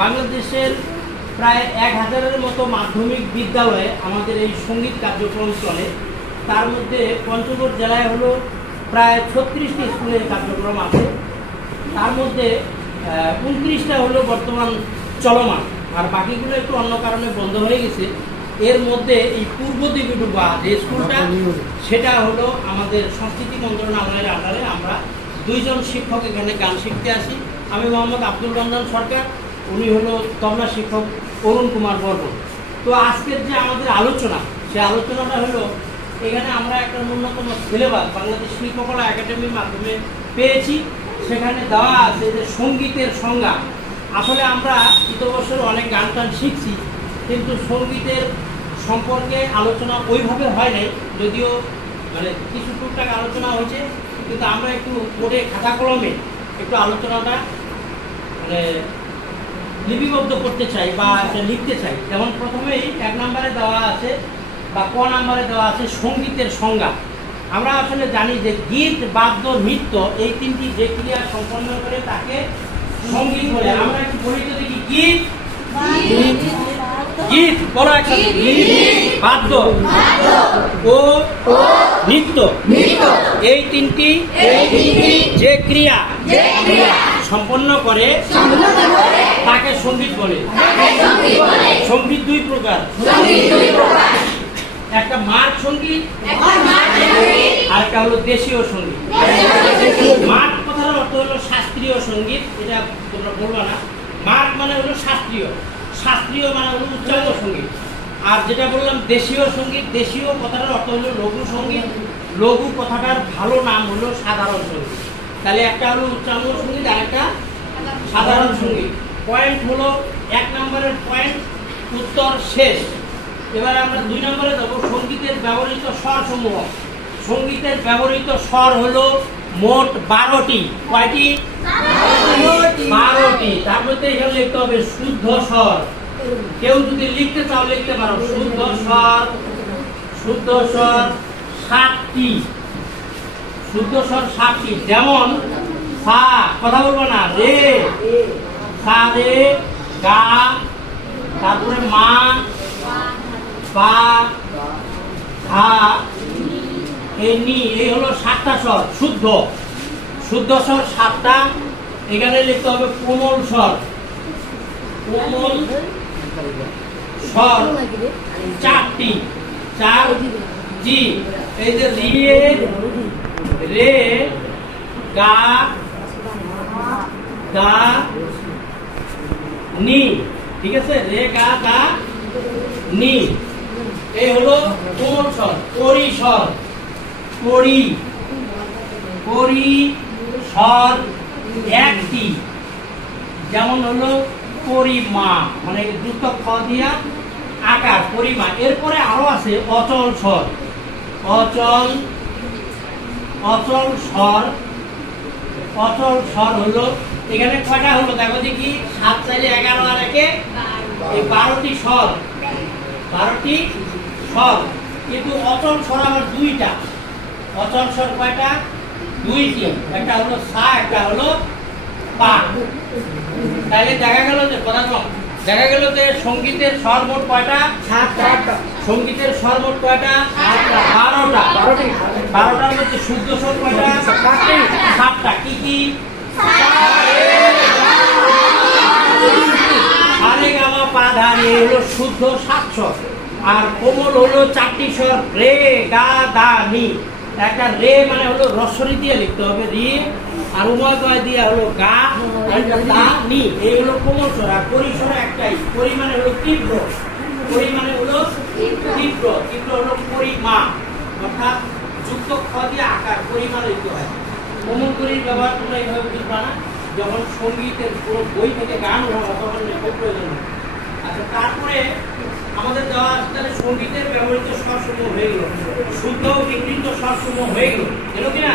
বাংলাদেশের প্রায় 1000-এর মতো মাধ্যমিক বিদ্যালয়ে আমাদের এই সঙ্গীত কার্যক্রম চলে। তার মধ্যে পঞ্চগড় জেলায় হলো প্রায় 36টি স্কুলের কার্যক্রম আছে। তার মধ্যে 29টা হলো বর্তমান চলমান, আর বাকিগুলো একটু অন্য কারণে বন্ধ হয়ে গেছে। এর মধ্যে এই পূর্ব দিকে ডুবা যে স্কুলটা, সেটা হলো আমাদের সংস্কৃতি মন্ত্রণালয়ের আন্ডারে। আমরা 2 জন শিক্ষক এখানে গান শিখতে আসি। আমি মোহাম্মদ আব্দুল রমজান সরকার, উনি হলো তবলা শিক্ষক অরুণ কুমার বর্মন। তো আজকের যে আমাদের আলোচনা, সে আলোচনাটা হলো এখানে আমরা একটা ন্যূনতম সিলেবাস বাংলাদেশ শিল্পকলা একাডেমির মাধ্যমে পেয়েছি। সেখানে দেওয়া আছে যে সঙ্গীতের সংজ্ঞা। আসলে আমরা গত বছর অনেক গান টান শিখছি, কিন্তু সঙ্গীতের সম্পর্কে আলোচনা ওইভাবে হয় নাই, যদিও মানে কিছু টুকটাক আলোচনা হয়েছে, কিন্তু আমরা একটু বোর্ডে খাতা কলমে একটু আলোচনাটা মানে লিপিবদ্ধ করতে চাই বা লিখতে চাই। যেমন প্রথমেই 1 নম্বরে দেওয়া আছে বা ক নম্বরে দেওয়া আছে সঙ্গীতের সংজ্ঞা। আমরা আসলে জানি যে গীত, বাদ্য, নৃত্য এই 3টি যে ক্রিয়া সম্পন্ন করে তাকে সঙ্গীত বলে। আমরা একটু বলি তো দেখি, গীত গীত বলো একটা, বাদ্য ও নৃত্য, এই 3টি যে ক্রিয়া সম্পন্ন করে তাকে সঙ্গীত বলে। সঙ্গীত 2 প্রকার, একটা মার্গ সঙ্গীত আর একটা হলো দেশীয় সঙ্গীত। মার্গ কথার অর্থ হলো শাস্ত্রীয় সঙ্গীত, এটা তোমরা বলবা না। মার্গ মানে হলো শাস্ত্রীয়, শাস্ত্রীয় মানে হলো উচ্চাঙ্গ সঙ্গীত। আর যেটা বললাম দেশীয় সঙ্গীত, দেশীয় কথাটার অর্থ হলো লঘু সঙ্গীত। লঘু কথাটার ভালো নাম হলো সাধারণ সঙ্গীত। তাহলে একটা হলো উচ্চাঙ্গ সঙ্গীত আর একটা সাধারণ সঙ্গীত। পয়েন্ট হলো 1 নম্বরের পয়েন্ট, উত্তর শেষ। এবার আমরা 2 নম্বরে দেবো সঙ্গীতের ব্যবহৃত স্বর সমূহ। সঙ্গীতের ব্যবহৃত স্বর হলো মোট 12টি। কয়টি? 12টি। তার মধ্যে এখানে লিখতে হবে শুদ্ধ স্বর। কেউ যদি লিখতে চাও লিখতে পারো, শুদ্ধ স্বর। শুদ্ধ স্বর 7টি। শুদ্ধ স্বর 7টি। যেমন সা, কথা বলবো না, রে, সা রে, গা, তারপরে মা, পা, ধা, এই নি, এই হলো 7টা স্বর শুদ্ধ। শুদ্ধ স্বর 7টা। এখানে লিখতে হবে কোমল স্বর। কোমল স্বর 4টি। 4 জি। এই যে রিয়ে, রে, গা, গা, নি, ঠিক আছে? রে, গা, গা, নি, এই হলো কোমল স্বর। পরি স্বর, পরি, পরি স্বর 1টি। যেমন হলো পরিমা, মানে দ্রুত খ দিয়া আকার, পরিমা। এরপরে আরো আছে অচল স্বর। অচল, অচল স্বর, অচল স্বর হলো এখানে কয়টা হলো দেখো দেখি, 7 4 11 আর 1 এই 12টি স্বর। 12টি স্বর, কিন্তু অচল স্বর আমার 2টা। অচল স্বর কয়টা? 2টি। একটা হলো সা, একটা হলো পা। তাহলে দেখা গেল যে কথা কম, দেখা গেল যে সঙ্গীতের স্বর মোট কয়টা? 7টা। সঙ্গীতের স্বর মোট কয়টা? 12টা। 12টার মধ্যে শুদ্ধ স্বর কয়টা? 7টা। কি কি? সারে গা মা পা ধা নি, হলো শুদ্ধ 7 স্বর। আর কোমল হলো 4টি স্বর, রে, গা, দা, নি। একটা রে মানে হলো রস্বরী দিয়ে লিখতে হবে, রি, আর উময় গয় দিয়ে হলো গা, আর দা, নি, এই হলো কোমল স্বর। আর পরিস্বর একটাই, পরি মানে হলো তীব্র, পরি মানে হলো তীব্র, তীব্র হলো পরিমা, অর্থাৎ যুক্ত খ দিয়ে আকার, পরিমা লিখতে হয়। কোমল পরির ব্যবহার তোমরা এইভাবে বুঝবা না, যখন সঙ্গীতের পুরো বই থেকে গান উঠাবো তখন প্রয়োজন হয়। আচ্ছা, তারপরে আমাদের দেওয়া আছে সঙ্গীতের ব্যবহৃত স্বরসমূহ হয়ে গেল, শুদ্ধ বিকৃত স্বরসমূহ হয়ে গেল, এলো কিনা?